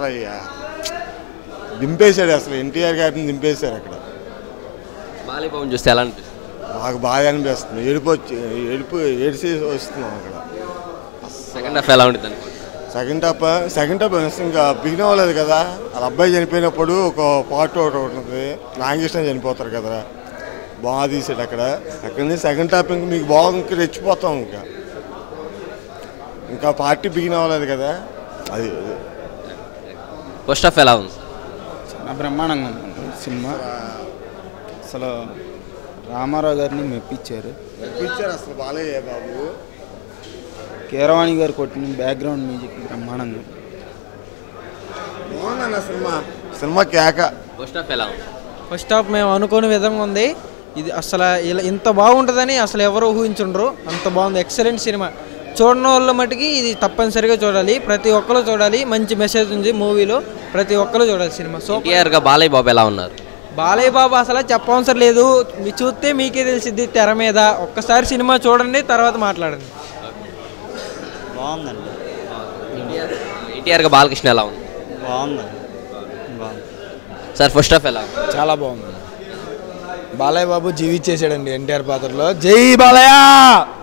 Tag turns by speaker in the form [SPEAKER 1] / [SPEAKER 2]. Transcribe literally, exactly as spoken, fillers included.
[SPEAKER 1] అయ్యా దింపేశాడు అసలు ఎన్టీఆర్ గారిని దింపేశారు అక్కడ.
[SPEAKER 2] బాలయ్య బాబుని చూస్తే ఎలా అనిపిస్తుంది?
[SPEAKER 1] మాకు బాగా అనిపిస్తుంది. ఏడుపు వచ్చి ఏడుపు ఏడిసి వస్తున్నాం అక్కడ.
[SPEAKER 2] సెకండ్ హాఫ్ ఎలా ఉంటుంది అనుకోండి?
[SPEAKER 1] సెకండ్ హాఫ్ సెకండ్ హాఫ్ ఇంకా బిగిన్ అవ్వలేదు కదా. వాళ్ళ అబ్బాయి చనిపోయినప్పుడు ఒక పార్ట్ ఒకటి ఉంటుంది, నాగకృష్ణ చనిపోతారు కదా, బాగా తీసాడు అక్కడ. అక్కడ నుంచి సెకండ్ హాఫ్ ఇంకా మీకు బాగా ఇంకా రెచ్చిపోతాం. ఇంకా ఇంకా పార్టీ బిగిన్ అవ్వలేదు కదా. అది
[SPEAKER 2] ఫస్ట్ హాఫ్ ఎలా ఉంది?
[SPEAKER 3] చాలా బ్రహ్మాండంగా ఉంది సినిమా. అసలు రామారావు గారిని మెప్పించారు.
[SPEAKER 1] మెప్పించారు అసలు బాలయ్య బాబు.
[SPEAKER 3] కీరవాణి గారు కొట్టిన బ్యాక్గ్రౌండ్ మ్యూజిక్ బ్రహ్మాండంగా
[SPEAKER 1] బాగుందన్న సినిమా. సినిమా కేక.
[SPEAKER 2] ఫస్ట్ హాఫ్ ఎలా ఉంది?
[SPEAKER 4] ఫస్ట్ హాఫ్ మేము అనుకోని విధంగా ఉంది. ఇది అసలు ఇలా ఇంత బాగుంటుందని అసలు ఎవరు ఊహించుండ్రు. అంత బాగుంది, ఎక్సలెంట్ సినిమా. చూడని వాళ్ళ మటుకి ఇది తప్పనిసరిగా చూడాలి, ప్రతి ఒక్కరు చూడాలి. మంచి మెసేజ్ ఉంది మూవీలో, ప్రతి ఒక్కరు చూడాలి సినిమా. సో
[SPEAKER 2] ఎన్టీఆర్గా బాలయ్య బాబు ఎలా ఉన్నారు?
[SPEAKER 4] బాలయ్య బాబు అసలు చెప్పవసరం లేదు, మీరు చూస్తే మీకే తెలిసిద్ది తెర మీద. ఒక్కసారి సినిమా చూడండి, తర్వాత మాట్లాడండి.
[SPEAKER 3] బాగుందండి.
[SPEAKER 2] ఎన్టీఆర్గా బాలకృష్ణ ఎలా ఉంది?
[SPEAKER 3] బాగుందండి, బాగుంది
[SPEAKER 2] సార్. ఫస్ట్ హాఫ్ ఎలా ఉంది?
[SPEAKER 5] చాలా బాగుంది. బాలయ్య బాబు జీవించేసాడండి ఎన్టీఆర్ పాత్రలో. జై బాలయ్య.